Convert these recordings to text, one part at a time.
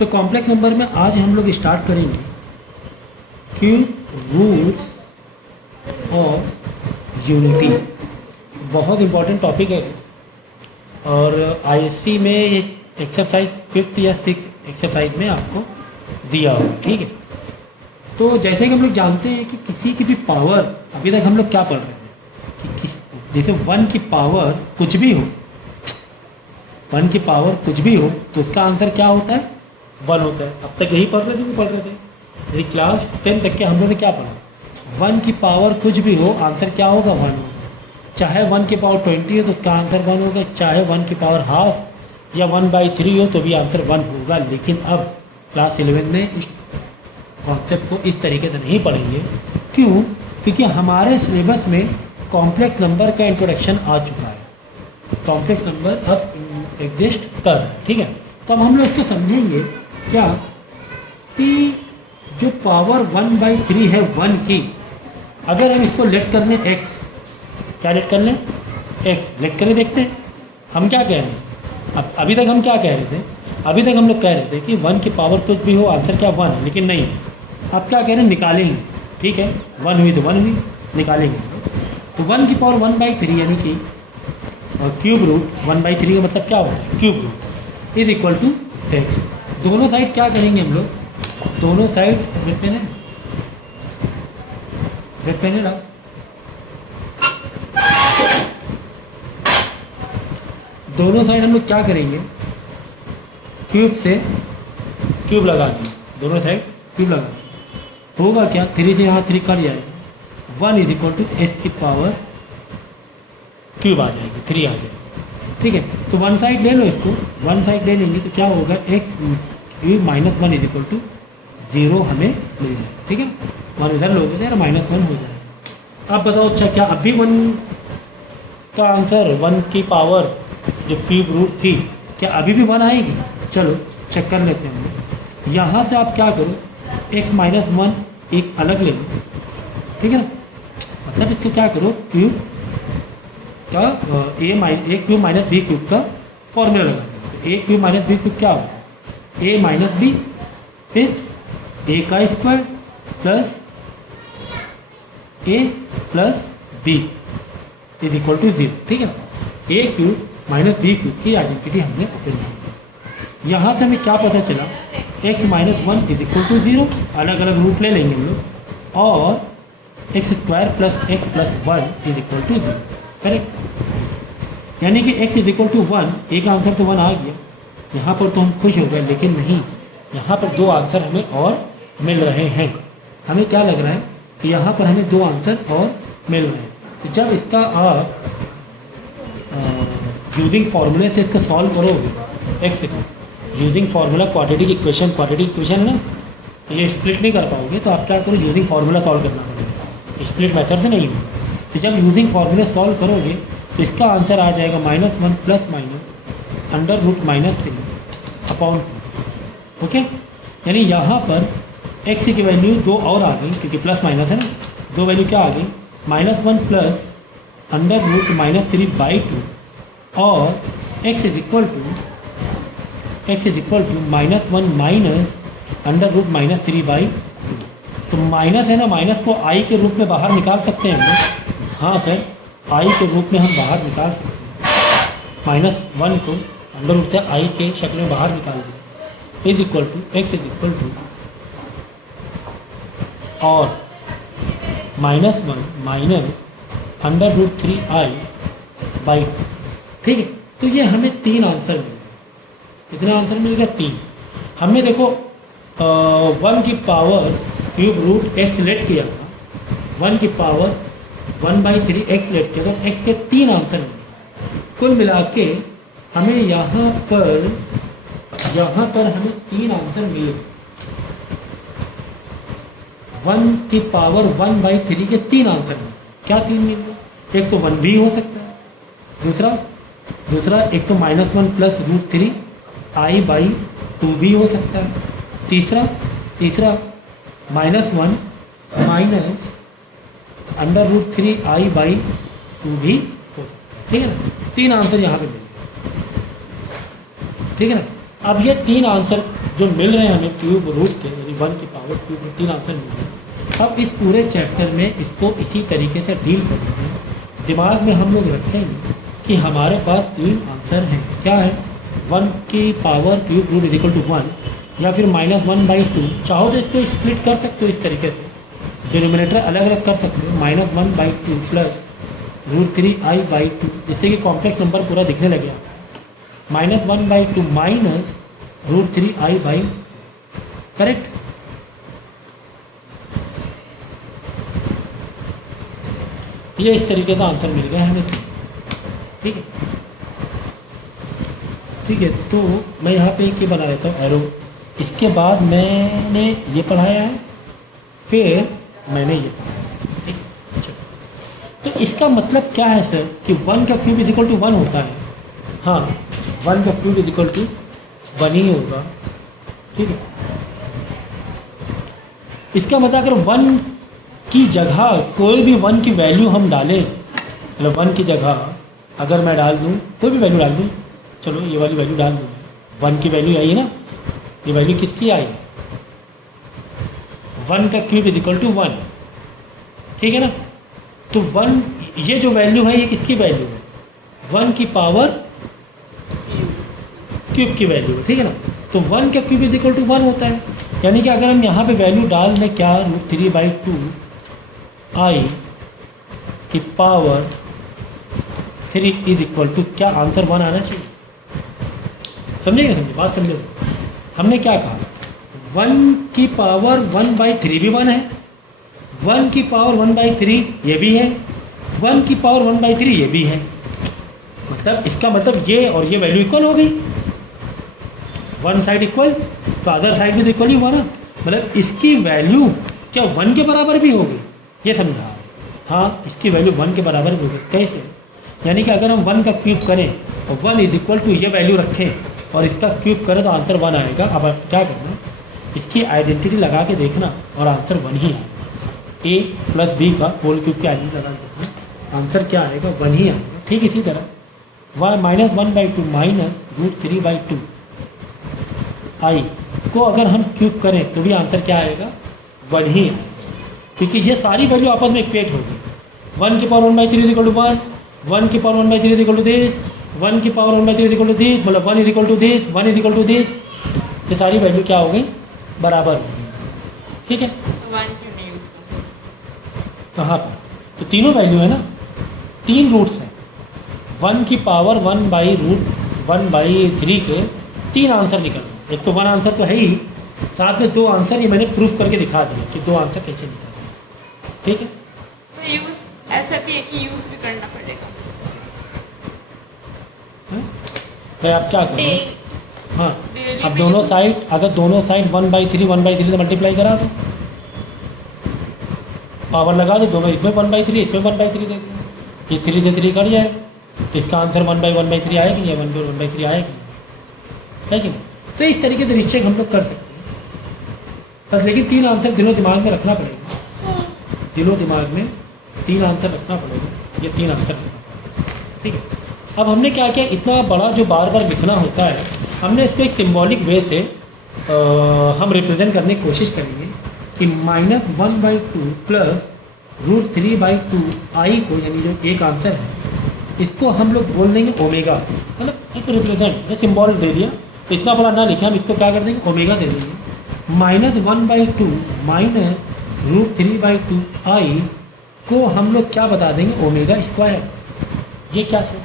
तो complex number में आज हम लोग स्टार्ट करेंगे क्यूब रूट्स ऑफ यूनिटी। बहुत इम्पोर्टेंट टॉपिक है और आईएससी में ये एक्सरसाइज 5th या 6th एक्सरसाइज में आपको दिया होगा, ठीक है। तो जैसे कि हम लोग जानते हैं कि किसी की भी पावर, अभी तक हम लोग क्या पढ़ रहे थे कि जैसे 1 की पावर कुछ भी हो, 1 की पावर कुछ भी हो तो उसका आंसर क्या होता है, 1 होता है। अब तक यही पढ़ रहे थे कि पढ़ रहे थे? यदि क्लास 10 तक के हम लोग ने क्या पढ़ा, 1 की पावर कुछ भी हो आंसर क्या होगा, 1 होगा। चाहे 1 की पावर 20 हो तो उसका आंसर 1 होगा, चाहे 1 की पावर हाफ या 1/3 हो तो भी आंसर 1 होगा। लेकिन अब क्लास 11 में इस कॉन्सेप्ट को इस तरीके से नहीं पढ़ेंगे। क्यों? क्योंकि हमारे सिलेबस में कॉम्प्लेक्स नंबर का इंट्रोडक्शन आ चुका है। कॉम्प्लेक्स नंबर अब एग्जिस्ट कर रहा है, ठीक है। तो अब हम लोग इसको समझेंगे क्या कि जो पावर 1/3 है 1 की, अगर हम इसको लेट कर लें x, क्या लेट कर लें, x लेट करके देखते हैं हम क्या कह रहे हैं। अब अभी तक हम क्या कह रहे थे, अभी तक हम लोग कह रहे थे कि 1 की पावर कुछ भी हो आंसर क्या 1 है, लेकिन नहीं। अब क्या कह रहे हैं, निकालेंगे, ठीक है। 1 हुई तो 1 हुई, निकालेंगे। तो 1 की पावर 1/3 यानी कि क्यूब रूट 1/3 का मतलब क्या होता है, cube root is equal to x. दोनों साइड क्या करेंगे हम लोग, दोनों साइड पेन है दोनों साइड हम लोग क्या करेंगे, क्यूब से क्यूब लगा देंगे, दोनों साइड क्यूब लगा देंगे। होगा क्या, 3 से यहाँ 3 कट जाएगा, 1 इज इक्वल टू एस की पावर क्यूब आ जाएगी, 3 आ जाएगी, ठीक है। तो 1 साइड ले लो, इसको 1 साइड ले लेंगे तो क्या होगा, x cube minus 1 is equal to 0 हमें मिल जाए, ठीक है। 1 इधर लोगे तो यार -1 हो जाएगा। अब बताओ अच्छा क्या अभी 1 का आंसर 1 की पावर जो क्यूब रूट थी क्या अभी भी 1 आएगी? चलो चेक कर लेते हैं हम लोग। यहाँ से आप क्या करो, x माइनस 1 एक अलग ले लो, ठीक है ना। मतलब इसको क्या करो, क्यूब का A cube minus B cube का फॉर्मूला लगा दो। A cube minus B cube क्या होगा, ए माइनस बी, फिर ए का square plus A plus B is equal to 0, ठीक है ना। A cube minus B cube की आइडेंटिटी हमने अप्लाई की। यहाँ से हमें क्या पता चला, x minus 1 is equal to 0, अलग अलग रूट ले लेंगे हम लोग, और x square plus x plus 1 is equal to 0, correct. यानी कि x इज इक्वल टू 1, एक आंसर तो 1 आ गया। यहाँ पर तो हम खुश हो गए, लेकिन नहीं, यहाँ पर 2 आंसर हमें और मिल रहे हैं। हमें क्या लग रहा है कि यहाँ पर हमें 2 आंसर और मिल रहे हैं। तो जब इसका आप यूजिंग फार्मूले से इसको सॉल्व करोगे, एक्स को यूजिंग फार्मूला क्वाड्रेटिक इक्वेशन है ना, तो ये स्प्लिट नहीं कर पाओगे। तो आप क्या करो, यूजिंग फार्मूला सॉल्व करना पड़ेगा, स्प्लिट मेथड से नहीं। तो जब यूजिंग फार्मूला सॉल्व करोगे तो इसका आंसर आ जाएगा -1 plus minus under root -3 upon, okay. यानी यहाँ पर x की वैल्यू 2 और आ गई, क्योंकि प्लस माइनस है ना, 2 वैल्यू क्या आ गई, -1 प्लस अंडर रूट -3/2 और x is equal to -1 minus under root -3/2। तो माइनस है ना, माइनस को i के रूप में बाहर निकाल सकते हैं हम लोग। हाँ सर, i के रूप में हम बाहर निकाल सकते हैं। -1 को अंडर रूट से i के शक्ल में बाहर निकाल दें, is equal to x is equal to और -1 माइनस अंडर रूट 3i/2, ठीक है। तो ये हमें 3 आंसर मिल गए। कितना आंसर मिल गया, 3। हमने देखो 1 की power cube root x let किया था, 1 की पावर 1/3 x लेट किया था, x के 3 आंसर मिले। कुल मिला के हमें यहाँ पर हमें 3 आंसर मिले। 1 की पावर 1/3 के 3 आंसर मिले। क्या 3 मिले, एक तो 1 भी हो सकता है, दूसरा एक तो -1 प्लस रूट 3 i/2 भी हो सकता है, तीसरा -1 माइनस अंडर रूट 3 i/2 भी हो सकता है, ठीक है ना। 3 आंसर यहाँ पे मिल गए, ठीक है ना। अब ये 3 आंसर जो मिल रहे हैं हमें क्यूब रूट के, यानी 1 की पावर क्यूब में 3 आंसर मिल रहे हैं। अब इस पूरे चैप्टर में इसको इसी तरीके से डील करेंगे। दिमाग में हम लोग रखेंगे कि हमारे पास 3 आंसर हैं। क्या है? 1 की power cube root is equal to 1, या फिर -1/2। चाहो तो इसको स्प्लिट कर सकते हो इस तरीके से, डिनोमिनेटर अलग अलग कर सकते हो, -1/2 प्लस √3i/2, जिससे कि कॉम्प्लेक्स नंबर पूरा दिखने लगे। -1/2 माइनस √3i/, करेक्ट। ये इस तरीके का आंसर मिल गया हमें, ठीक है। ठीक है, तो मैं यहाँ पे ये बना देता हूँ एरो। इसके बाद मैंने ये पढ़ाया है, फिर मैंने ये पढ़ाया, ठीक। चलो, तो इसका मतलब क्या है सर कि 1 का क्यूब इज इक्वल टू 1 होता है। हाँ, 1 का क्यूब इज इक्वल टू 1 ही होगा, ठीक है। इसका मतलब अगर 1 की जगह कोई भी 1 की वैल्यू हम डालें, मतलब 1 की जगह अगर मैं डाल दूँ, कोई भी वैल्यू डाल दूँ, चलो ये वाली वैल्यू डाल दूँ, 1 की वैल्यू आई है ना, ये वैल्यू किसकी आई? 1 का क्यूब इज इक्वल टू 1, ठीक है ना। तो 1, ये जो वैल्यू है ये किसकी वैल्यू है? 1 की पावर क्यूब की वैल्यू है, ठीक है ना। तो 1 का क्यूब इज इक्वल टू 1 होता है, यानी कि अगर हम यहाँ पे वैल्यू डाल दें क्या, √3/2 i की पावर 3 इज इक्वल टू क्या, आंसर 1 आना चाहिए। समझेगा? समझे बात? समझे? हमने क्या कहा, 1 की पावर 1/3 भी 1 है, 1 की पावर 1/3 ये भी है, 1 की पावर 1/3 ये भी है। मतलब इसका मतलब ये और ये वैल्यू इक्वल हो गई, 1 साइड इक्वल तो अदर साइड भी तो इक्वल ही हुआ ना। मतलब इसकी वैल्यू क्या 1 के बराबर भी होगी, ये समझा? हाँ, इसकी वैल्यू 1 के बराबर भी होगी। कैसे? यानी कि अगर हम 1 का क्यूब करें और 1 इज इक्वल टू ये वैल्यू रखें और इसका क्यूब करें तो आंसर 1 आएगा। अब आप क्या करना, इसकी आइडेंटिटी लगा के देखना और आंसर 1 ही आएगा। a प्लस बी का होल क्यूब की आइडेंटिटी लगा के देखना, आंसर क्या आएगा? 1 ही आएगा। ठीक इसी तरह -1/2 माइनस √3/2 i को अगर हम क्यूब करें तो भी आंसर क्या आएगा? 1 ही आएगा, क्योंकि ये सारी वैल्यू आपस में इक्वेट होगी। 1 की पावर 1/3 इज इक्वल टू 1, 1 की power 1/3 is equal to this, 1 की power 1/3 is equal to this, मतलब 1 is equal to this, 1 is equal to this. ये सारी वैल्यू क्या हो गई? बराबर हो गई, ठीक है। 1 क्यों नहीं उसका? कहाँ पर? तो तीनों वैल्यू है ना, 3 रूट्स हैं। 1 की पावर 1/3 के 3 आंसर निकल गए। एक तो 1 आंसर तो है ही, साथ में 2 आंसर ये मैंने प्रूफ करके दिखा दिया कि 2 आंसर कैसे निकल, ठीक है। तो यूज ऐसा भी है कि यूज भी करना पड़ेगा। तो आप क्या करो, हाँ, Really अब दोनों साइड, अगर दोनों साइड 1/3 से मल्टीप्लाई करा दो, पावर लगा दो, दोनों इसमें 1/3 इसमें 1/3 दे दो, ये 3 से 3 कट जाएगा, तो इसका आंसर 1/1/3 आएगी, या 1/1/3 आएगी, है कि नहीं। तो इस तरीके से रिचेक हम लोग कर सकते हैं बस, लेकिन 3 आंसर दिनों दिमाग में रखना पड़ेगा, दिनों दिमाग में 3 आंसर रखना पड़ेगा, ये 3 आंसर रखना पड़ेगा, ठीक है। अब हमने क्या किया, इतना बड़ा जो बार बार लिखना होता है, हमने इसको एक सिंबॉलिक वे से हम रिप्रेजेंट करने की कोशिश करेंगे कि -1/2 प्लस √3/2 i को, यानी जो एक आंसर है, इसको हम लोग बोल देंगे ओमेगा, मतलब एक रिप्रेजेंट, सिंबल दे दिया, तो इतना बड़ा ना लिखे, हम इसको क्या कर देंगे, ओमेगा दे देंगे। -1/2 माइनस √3/2 i को हम लोग क्या बता देंगे, ओमेगा स्क्वायर। ये क्या सर,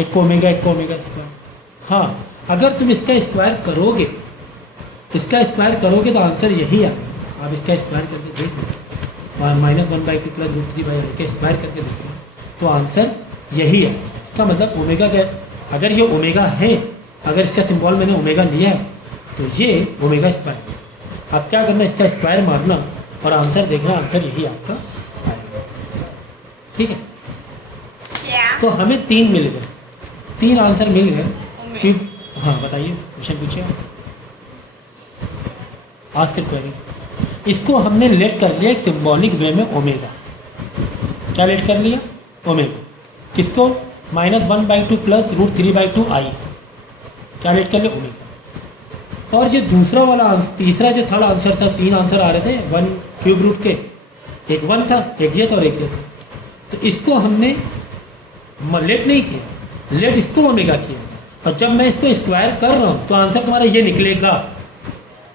एक ओमेगा स्क्वायर। हाँ, अगर तुम इसका स्क्वायर करोगे, इसका स्क्वायर करोगे तो आंसर यही आएगा। आप इसका स्क्वायर करके देख लो, और -1/2 प्लस √3/i का स्क्वायर करके देखो तो आंसर यही है। इसका मतलब ओमेगा का, अगर ये ओमेगा है, अगर इसका सिंबल मैंने ओमेगा लिया है तो ये ओमेगा स्क्वायर। आप क्या करना, इसका स्क्वायर मारना और आंसर देखना, आंसर यही आपका आएगा, ठीक है। तो हमें 3 मिल गए, 3 आंसर मिल गए कि, हाँ बताइए, क्वेश्चन पूछिए, आज के क्वेरी। इसको हमने लेट कर लिया एक सिंबॉलिक वे में ओमेगा। क्या लेट कर लिया, ओमेगा। किसको, -1/2 प्लस √3/2 i, क्या लेट कर लिया, ओमेगा। और जो दूसरा वाला तीसरा जो थर्ड आंसर था, 3 आंसर आ रहे थे 1 क्यूब रूट के, एक 1 था, एक ये था और एक ये था। तो इसको हमने लेट नहीं किया, लेट इसको ओमेगा किया, और जब मैं इसको स्क्वायर कर रहा हूँ तो आंसर तुम्हारा ये निकलेगा।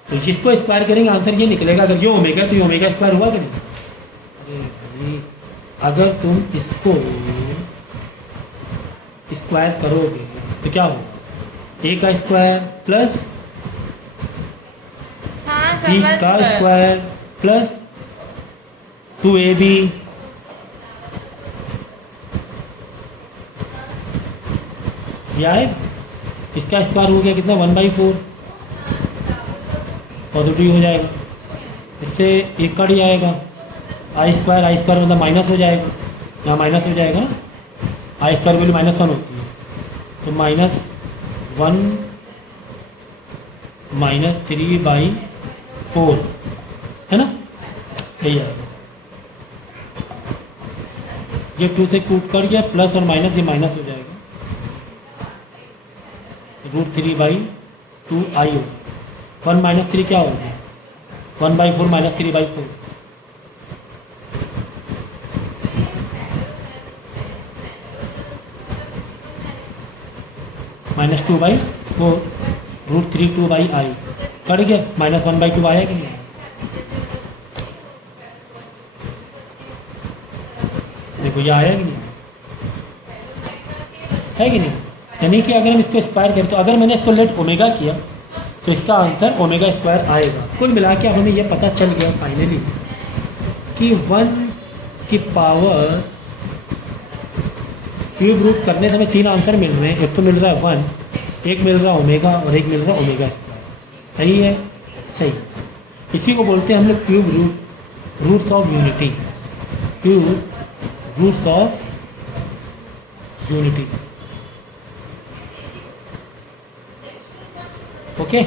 तो जिसको स्क्वायर करेंगे आंसर ये निकलेगा। अगर ये ओमेगा तो ये ओमेगा स्क्वायर हुआ कि नहीं? अरे भाई, अगर तुम इसको स्क्वायर करोगे तो क्या होगा? ए का स्क्वायर प्लस हाँ बी समझ का गए। स्क्वायर प्लस 2ab ये आए। इसका स्क्वायर हो गया कितना? 1/4 पॉजिटिव हो जाएगा। इससे एक कट ही आएगा, आई स्क्वायर मतलब माइनस हो जाएगा, यहाँ माइनस हो जाएगा ना, आई स्क्वायर वैल्यू -1 होती है, तो -1 -3/4 है ना, यही आएगा। ये 2 से कूट कर गया, प्लस और माइनस, ये माइनस हो जाएगा, √3/2 आई होगा। 1 - 3 क्या होगा? 1/4 - 3/4 -2/4 √3 2/i कट गया, -1/2 आया कि नहीं? देखो ये आया कि नहीं? है कि नहीं? यानी कि अगर हम इसको स्क्वायर करें, तो अगर मैंने इसको लेट ओमेगा किया तो इसका आंसर ओमेगा स्क्वायर आएगा। कुल मिला के अब हमें यह पता चल गया फाइनली कि 1 की पावर क्यूब रूट करने से हमें 3 आंसर मिल रहे हैं। एक तो मिल रहा है 1, एक मिल रहा है ओमेगा, और एक मिल रहा है ओमेगा स्क्वायर। सही है? सही। इसी को बोलते हैं हम लोग cube roots of unity, cube roots of unity. Okay,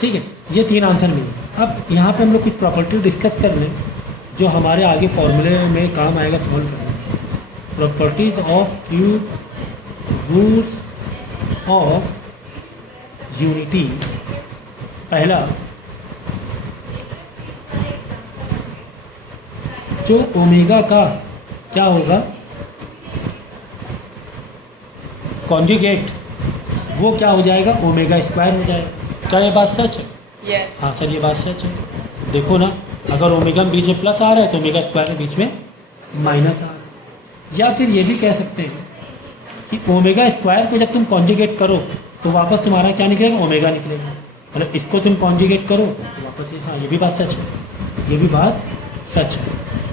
ठीक है, ये 3 आंसर मिले। अब यहाँ पे हम लोग कुछ प्रॉपर्टी डिस्कस कर लें जो हमारे आगे फॉर्मूले में काम आएगा सॉल्व करने। Properties of cube roots of unity. पहला, जो ओमेगा का क्या होगा कॉन्जुगेट, वो क्या हो जाएगा? ओमेगा स्क्वायर हो जाएगा। क्या ये बात सच है? यस। हाँ सर, ये बात सच है। देखो ना, अगर ओमेगा में बीच में प्लस आ रहा है तो ओमेगा स्क्वायर में बीच में माइनस आ रहा है। या फिर ये भी कह सकते हैं कि ओमेगा स्क्वायर को जब तुम कॉन्जुगेट करो तो वापस तुम्हारा क्या निकलेगा? ओमेगा निकलेगा। मतलब इसको तुम कॉन्जुगेट करो तो वापस हाँ, ये भी बात सच है, ये भी बात सच है।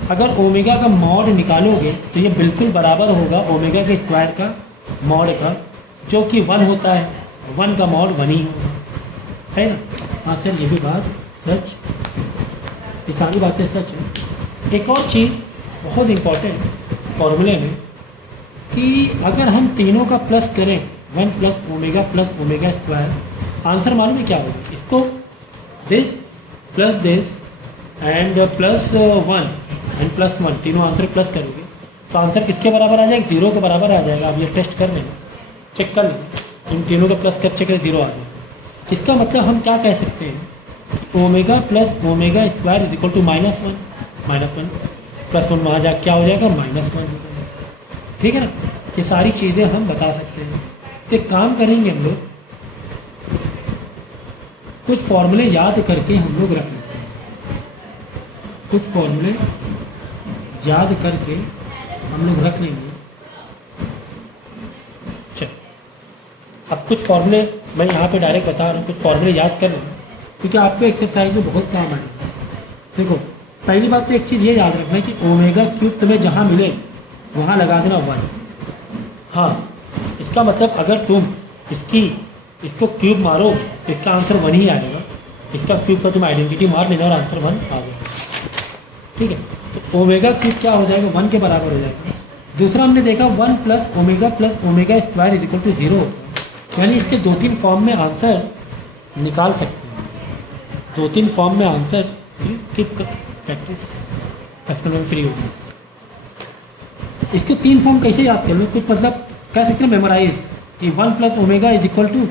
अगर ओमेगा का मॉड निकालोगे तो ये बिल्कुल बराबर होगा ओमेगा के स्क्वायर का मॉड का, जो कि 1 होता है। 1 का मॉड 1 ही होगा, है ना? हाँ सर, ये भी बात सच, ये सारी बातें सच है। एक और चीज़ बहुत इम्पॉर्टेंट फॉर्मूले में, कि अगर हम तीनों का प्लस करें 1 + ओमेगा स्क्वायर, आंसर मालूम है क्या होगा? इसको this plus this and +1 and +1 तीनों आंसर प्लस करोगे तो आंसर किसके बराबर आ जाएगा? 0 के बराबर आ जाएगा। आप ये टेस्ट कर लेना, चेक कर लेना, इन तीनों का प्लस कर चेक करें 0 आ जाएगा। इसका मतलब हम क्या कह सकते हैं? ओमेगा + ओमेगा स्क्वायर = -1 +1 वहाँ जा क्या हो जाएगा? -1 हो जाएगा। ठीक है ना? ये सारी चीज़ें हम बता सकते हैं। तो एक काम करेंगे, हम लोग कुछ फॉर्मूले याद करके हम लोग रख लेते हैं। कुछ फॉर्मूले याद करके हम लोग रख लेंगे। चल, अब कुछ फॉर्मूले मैं यहाँ पे डायरेक्ट बता रहा हूँ, कुछ फॉर्मूले याद कर लेना, क्योंकि आपको एक्सरसाइज में बहुत काम आएगा। देखो, पहली बात तो एक चीज़ ये याद रखना है कि ओमेगा क्यूब तुम्हें जहाँ मिले वहाँ लगा देना 1। हाँ, इसका मतलब अगर तुम इसको क्यूब मारो तो इसका आंसर 1 ही आएगा। इसका क्यूब पर तुम आइडेंटिटी मार लेना और आंसर 1 आ जाएगा। ठीक है, तो ओमेगा क्यूब क्या हो जाएगा? 1 के बराबर हो जाएगा। दूसरा हमने देखा 1 + ओमेगा स्क्वायर = 0 होता है। यानी इसके 2-3 फॉर्म में आंसर निकाल सकते हैं। 2-3 फॉर्म में answer keep practice, 10 minute free होगी। इसके 3 फॉर्म कैसे याद कर लो? कुछ मतलब कह सकते हैं मेमोराइज कि 1 plus omega is equal to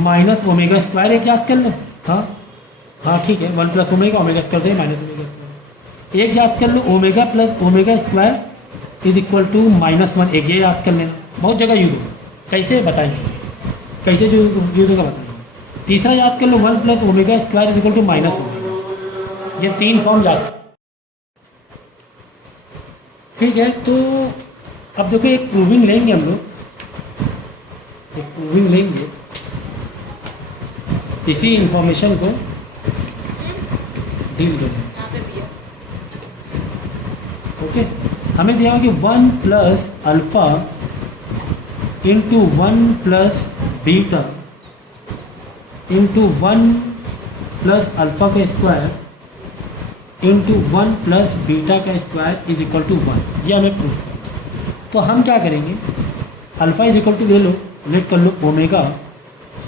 minus omega square, एक याद कर लो। हाँ ठीक है, 1 प्लस ओमेगा, ओमेगा स्क्वायर दे माइनस ओमेगा स्क्वायर। एक याद कर लो, omega plus omega square is equal to -1, एक ये याद कर लेना, बहुत जगह यूज होगा। कैसे बताएंगे, कैसे यूज होगा बताएंगे। तीसरा याद कर लो, 1 plus omega square is equal to minus omega, ये 3 फॉर्म याद। ठीक है, तो अब देखो एक प्रूविंग लेंगे हम लोग, एक प्रूविंग लेंगे इसी इंफॉर्मेशन को डील करेंगे। यहाँ पे भी है। ओके, हमें दिया कि 1 plus alpha into 1 plus beta into 1 plus alpha का स्क्वायर इंटू 1 प्लस बीटा का स्क्वायर इज इक्वल टू 1, ये हमें प्रूफ करना। तो हम क्या करेंगे, अल्फ़ा इज इक्वल टू ले लो, लेट कर लो ओमेगा,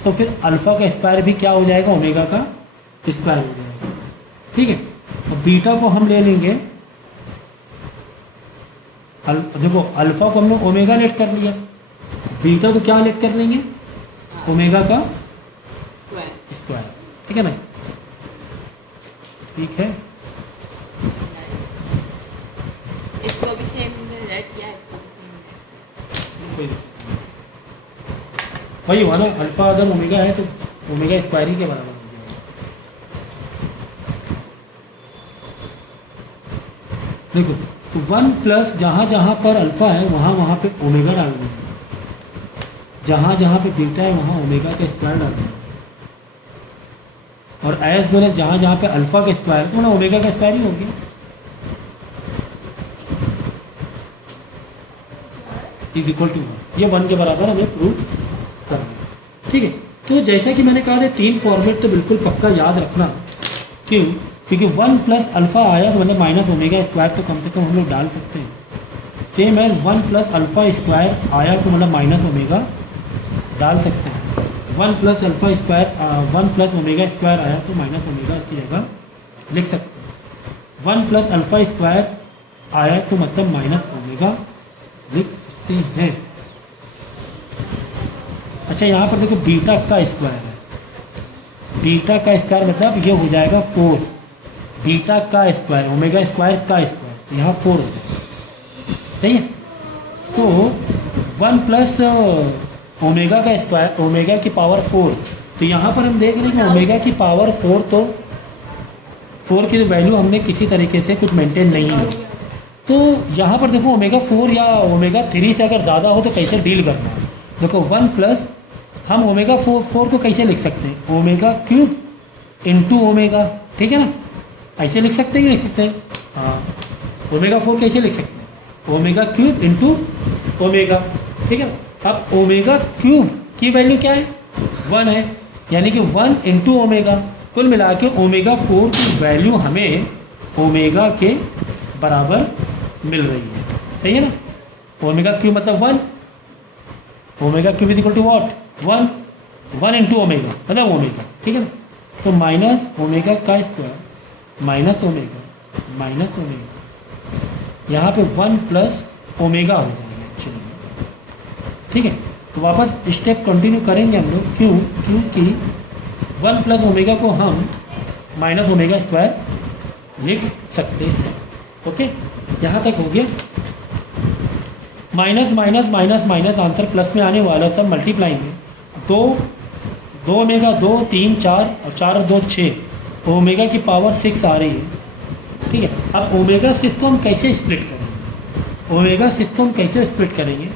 तो फिर अल्फ़ा का स्क्वायर भी क्या हो जाएगा, ओमेगा का स्क्वायर हो जाएगा। ठीक है, तो बीटा को हम ले लेंगे, देखो अल्फ़ा को हम लोग ओमेगा लेट कर लिया, बीटा को क्या लेट कर लेंगे, ओमेगा का स्क्वायर। ठीक है ना, ठीक है। इसको भी सेम लेट किया, इसको भी सेम लेट। वही हुआ ना, अल्फ़ा अगर ओमेगा है तो ओमेगा स्क्वायर ही के बराबर हो जाएगा। देखो तो 1 प्लस जहाँ जहाँ पर अल्फ़ा है वहाँ वहाँ पे ओमेगा डाल देंगे, जहाँ जहाँ पे बीटा है वहाँ ओमेगा का स्क्वायर डाल देंगे, और एस वेल एस जहाँ जहाँ पे अल्फ़ा का स्क्वायर है तो ना ओमेगा का स्क्वायर ही हो गया, इज इक्वल टू 1। ये 1 के बराबर हमें प्रूफ करना है। ठीक है, तो जैसा कि मैंने कहा था 3 फॉर्मेट तो बिल्कुल पक्का याद रखना। क्यों, क्योंकि 1 प्लस अल्फ़ा आया तो मतलब माइनस ओमेगा स्क्वायर तो कम से कम हम लोग डाल सकते हैं। Same as 1 plus alpha square आया तो मतलब माइनस ओमेगा डाल सकते हैं। 1 plus alpha square 1 plus omega square आया तो माइनस ओमेगा इसकी जगह लिख सकते हैं। 1 प्लस अल्फ़ा स्क्वायर आया तो मतलब माइनस ओमेगा लिख सकते हैं। अच्छा, यहाँ पर देखो बीटा का स्क्वायर है, बीटा का स्क्वायर मतलब ये हो जाएगा 4, बीटा का स्क्वायर ओमेगा स्क्वायर का स्क्वायर, तो यहाँ 4 हो जाएगा। सही है, तो 1 प्लस ओमेगा का स्क्वायर, ओमेगा की पावर 4, तो यहाँ पर हम देख रहे हैं कि ओमेगा की पावर 4, तो 4 की वैल्यू हमने किसी तरीके से कुछ मेंटेन नहीं है। तो यहाँ पर देखो ओमेगा 4 या ओमेगा 3 से अगर ज़्यादा हो तो कैसे डील करना है। देखो 1 प्लस हम ओमेगा 4 को कैसे लिख सकते हैं, ओमेगा क्यूब इंटू ओमेगा। ठीक है ना, ऐसे लिख सकते हैं कि लिख सकते हैं, हाँ। ओमेगा 4 कैसे लिख सकते हैं, ओमेगा क्यूब इंटू ओमेगा। ठीक है, अब ओमेगा क्यूब की वैल्यू क्या है, 1 है, यानी कि 1 इंटू ओमेगा। कुल मिला के ओमेगा 4 की वैल्यू हमें ओमेगा के बराबर मिल रही है। सही है ना, ओमेगा क्यूब मतलब 1, omega cube is equal to what, 1 into omega मतलब ओमेगा। ठीक है ना, तो माइनस ओमेगा का स्क्वायर माइनस ओमेगा, यहाँ पे 1 प्लस ओमेगा हो जाएगा एक्चुअली। ठीक है, तो वापस स्टेप कंटिन्यू करेंगे हम लोग। क्यों, क्योंकि 1 प्लस ओमेगा को हम माइनस ओमेगा स्क्वायर लिख सकते हैं। ओके, यहाँ तक हो गया। Minus minus minus minus answer plus में आने वाला, सब मल्टीप्लाई में 2 ओमेगा 2 3 4 और 4 और 2 6, ओमेगा की पावर 6 आ रही है। ठीक है, अब ओमेगा 6 को हम कैसे स्प्लिट करेंगे, ओमेगा 6 को हम कैसे स्प्लिट करेंगे।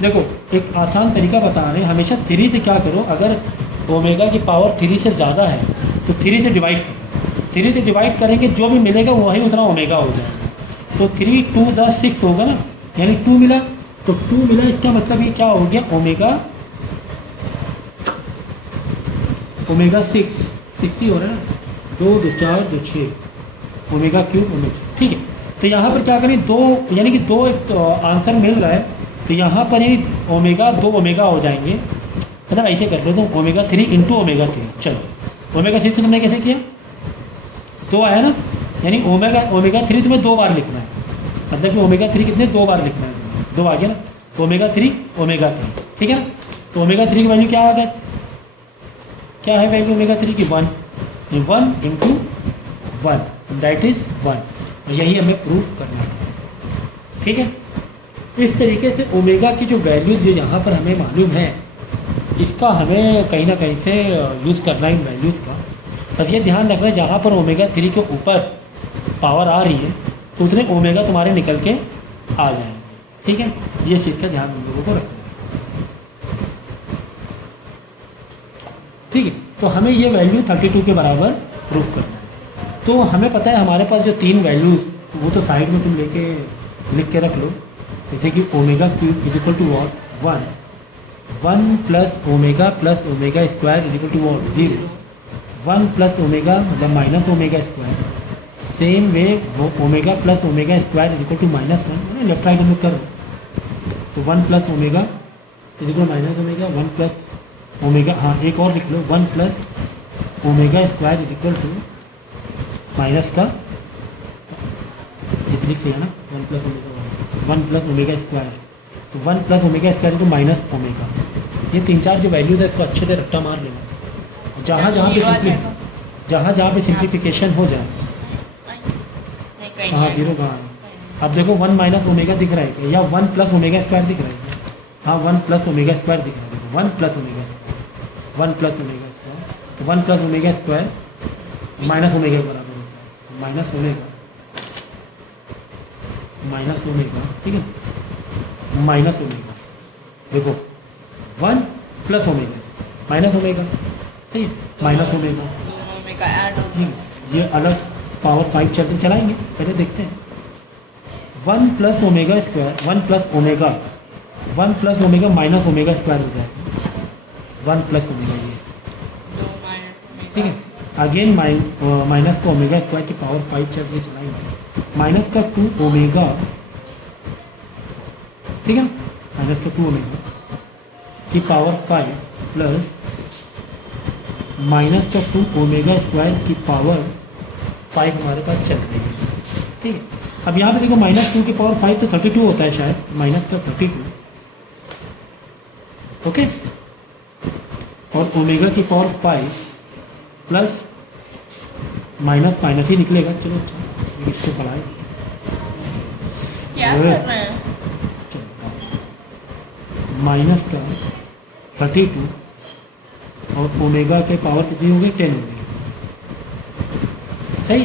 देखो एक आसान तरीका बता रहे हैं, हमेशा 3 से क्या करो, अगर ओमेगा की पावर 3 से ज़्यादा है तो 3 से डिवाइड करो, 3 से डिवाइड करेंगे जो भी मिलेगा वही उतना ओमेगा हो जाएगा। तो 3 2 + 6 होगा ना, यानी 2 मिला, तो 2 मिला, इसका मतलब ये क्या हो गया, ओमेगा 6 ही हो रहा है ना, 2 2 4 2 6 ओमेगा क्यूब ओमेगा। ठीक है, तो यहाँ पर क्या करें, 2 यानी कि 2 एक आंसर मिल रहा है, तो यहाँ पर यानी ओमेगा 2 ओमेगा हो जाएंगे, मतलब ऐसे कर लो, तो ओमेगा 3 इंटू ओमेगा 3। चलो ओमेगा 6 तुमने कैसे किया, 2 आया ना, यानी ओमेगा 3 तुम्हें 2 बार लिखना है, मतलब कि ओमेगा 3 कितने 2 बार लिखना है, 2 आ गया ना, ओमेगा 3, ठीक है ना। तो ओमेगा 3 की वैल्यू क्या आ गई, क्या है वैल्यू ओमेगा 3 की, 1 इंटू 1, दैट इज़ 1। यही हमें प्रूफ करना था, ठीक है। इस तरीके से ओमेगा की जो वैल्यूज़ जो यहाँ पर हमें मालूम है, इसका हमें कहीं ना कहीं से यूज़ करना है इन वैल्यूज़ का। बस ये ध्यान रखना, जहाँ पर ओमेगा 3 के ऊपर पावर आ रही है तो उतने ओमेगा तुम्हारे निकल के आ जाएंगे, ठीक है। ये चीज़ का ध्यान उन लोगों को रखना है, ठीक है। तो हमें ये वैल्यू 32 के बराबर प्रूफ करना है। तो हमें पता है हमारे पास जो 3 वैल्यूज़, तो वो तो साइड में तुम लेके लिख के रख लो, जैसे कि omega cube is equal to what 1 plus omega square is equal to what 0, 1 plus omega मतलब minus omega square. Same way वो omega plus omega square is equal to -1, left right हम लोग करो तो 1 plus omega is equal minus omega, 1 plus omega, हाँ एक और लिख लो, 1 plus omega square is equal to minus का जितनी लिख लिया ना 1 प्लस ओमेगा स्क्वायर, तो 1 प्लस ओमेगा स्क्वायर तो माइनस ओमेगा। ये 3-4 जो वैल्यूज़ है इसको अच्छे से रट्टा मार लेना, जहाँ जहाँ पे सिंप्लीफिकेशन हो जाए। हाँ 0 कहाँ है, अब देखो 1 माइनस ओमेगा दिख रहा है क्या, या 1 प्लस ओमेगा स्क्वायर दिख रहा है क्या, हाँ 1 प्लस ओमेगा स्क्वायर दिख रहा है, देखो 1 plus omega square, 1 plus omega square, तो 1 plus omega square minus omega के बराबर होता है, तो माइनस ओमेगा, ठीक है, माइनस ओमेगा, देखो 1 प्लस ओमेगा माइनस ओमेगा, ठीक है, माइनस ओमेगा, ओमेगा ऐड हो गया। ये अलग पावर 5 चलते चलाएंगे, पहले देखते हैं। 1 plus omega square, 1 plus omega minus omega square हो जाएगा, 1 प्लस ओमेगा ये, दो माइनस ओमेगा, ठीक है। अगेन माइनस का ओमेगा स्क्वायर की पावर 5 चल के चलाएंगे, माइनस का 2 ओमेगा, ठीक है ना, माइनस का 2 ओमेगा की पावर 5 प्लस माइनस का 2 ओमेगा स्क्वायर की पावर 5 हमारे पास चल रही है, ठीक है। अब यहाँ पे देखो -2 की पावर 5 तो 32 होता है शायद, माइनस का 32, ओके, और ओमेगा की पावर 5 प्लस माइनस ही निकलेगा, चलो अच्छा इसको पढ़ाए, क्या कर रहे हैं? माइनस का 32 और ओमेगा के पावर कितनी हो गई, 10 हो गई, सही।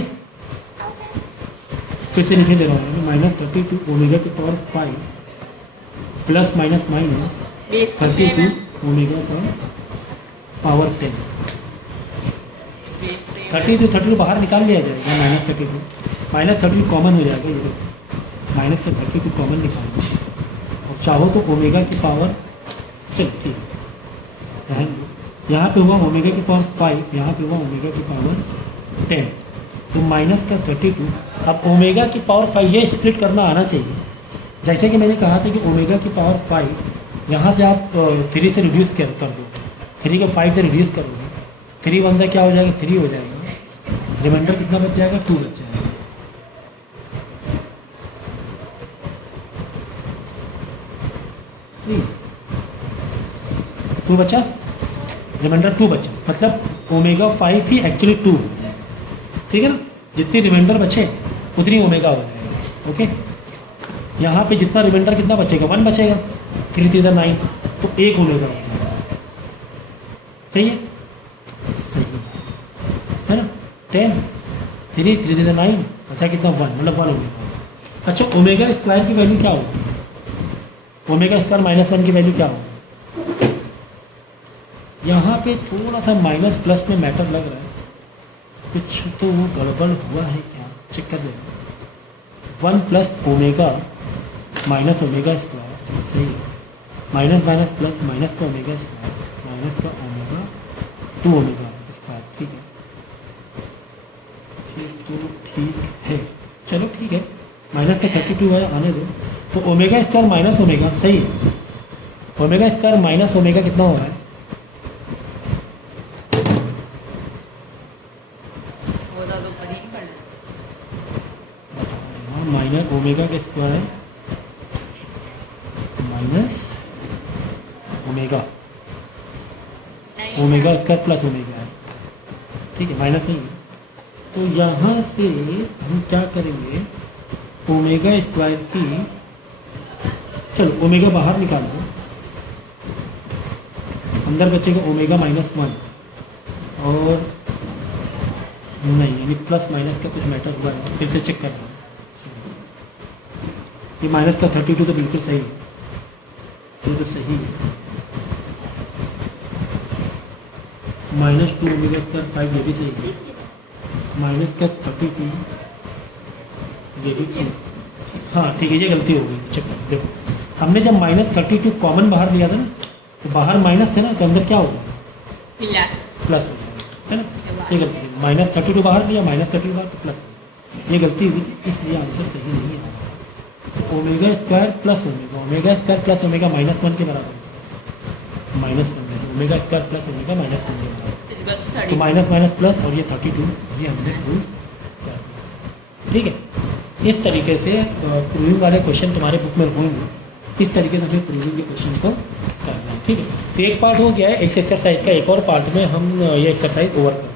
फिर से लिखे दे रहा हूँ, -32 ओमेगा की पावर 5 प्लस माइनस बेस तो सेम 32 है, ओमेगा का पावर 10, बेस सेम 32 बाहर निकाल लिया जाएगा, -32 कॉमन हो जाएगा, ये माइनस का 32 कॉमन निकालना, और चाहो तो ओमेगा की पावर, चल ठीक है, यहाँ पे हुआ ओमेगा की पावर 5, यहाँ पे हुआ ओमेगा की पावर 10, तो माइनस का 32। अब ओमेगा की पावर 5 ये स्प्लिट करना आना चाहिए, जैसे कि मैंने कहा था कि ओमेगा की पावर 5 यहाँ से आप 3 से रिड्यूस कर दो, 3 को 5 से रिड्यूस करोगे, 3 1 क्या हो जाएगा, 3 हो जाएगा, रिमाइंडर कितना बच जाएगा, 2 बच जाएगा, टू बचा, रिमाइंडर 2 बचा, मतलब ओमेगा 5 ही एक्चुअली 2, ठीक है ना। जितनी रिमाइंडर बचे उतनी ओमेगा हो जाएगा, ओके। यहाँ पे जितना रिमाइंडर कितना बचेगा, 1 बचेगा, 3 3 9, तो 1 ओमेगा हो जाएगा, सही है, है ना। 10 3 3 9, अच्छा कितना 1, मतलब 1 ओमेगा। अच्छा ओमेगा स्क्वायर की वैल्यू क्या होगी, ओमेगा स्क्वायर -1 की वैल्यू क्या होगी, यहाँ पे थोड़ा सा माइनस प्लस में मैटर लग रहा है, कुछ तो वो गड़बड़ हुआ है क्या, चेक कर लेना। 1 plus omega minus omega square, सही है, माइनस प्लस माइनस का ओमेगा स्क्वायर माइनस का ओमेगा 2 ओमेगा स्क्वायर, ठीक है, ये तो ठीक है, चलो ठीक है, माइनस का 32 है, आने दो। तो ओमेगा स्क्वायर माइनस ओमेगा, सही है, ओमेगा स्क्वायर माइनस ओमेगा कितना हो रहा है, माइनस ओमेगा के स्क्वायर माइनस ओमेगा, नहीं, ओमेगा स्क्वायर प्लस ओमेगा है, ठीक है, माइनस नहीं है। तो यहाँ से हम क्या करेंगे, ओमेगा स्क्वायर की, चलो ओमेगा बाहर निकालो, अंदर बचेगा ओमेगा -1 और नहीं, यानी प्लस माइनस का कुछ मैटर हुआ है, फिर से चेक कर रहा हूँ। ये माइनस का 32 तो बिल्कुल सही है, ये तो सही है। -2 ओमेगा स्क्वायर 5 ये भी सही है, माइनस का 32 ये भी ठीक, हाँ ठीक है, ये गलती हो गई। चेक करो, देखो हमने जब -32 कॉमन बाहर लिया था ना, तो बाहर माइनस थे ना, तो अंदर क्या होगा, प्लस हो जाएगा, है ना। ये गलती है, -32 बाहर लिया, -32 बाहर तो प्लस, ये गलती हुई थी, इसलिए आंसर सही नहीं है। तो omega square plus omega, omega square plus omega -1 के बराबर, -1 ओमेगा स्क्वायर प्लस ओमेगा -1 के बराबर, तो माइनस माइनस प्लस और ये 32, ये हमने प्रूव कर दिया, ठीक है। इस तरीके से प्रूविंग वाले क्वेश्चन तुम्हारे बुक में होंगे, इस तरीके से हमें प्रूविंग के क्वेश्चन को करना है, ठीक है। तो एक पार्ट हो गया है, इस एक्सरसाइज का एक और पार्ट में हम ये एक्सरसाइज ओवर कर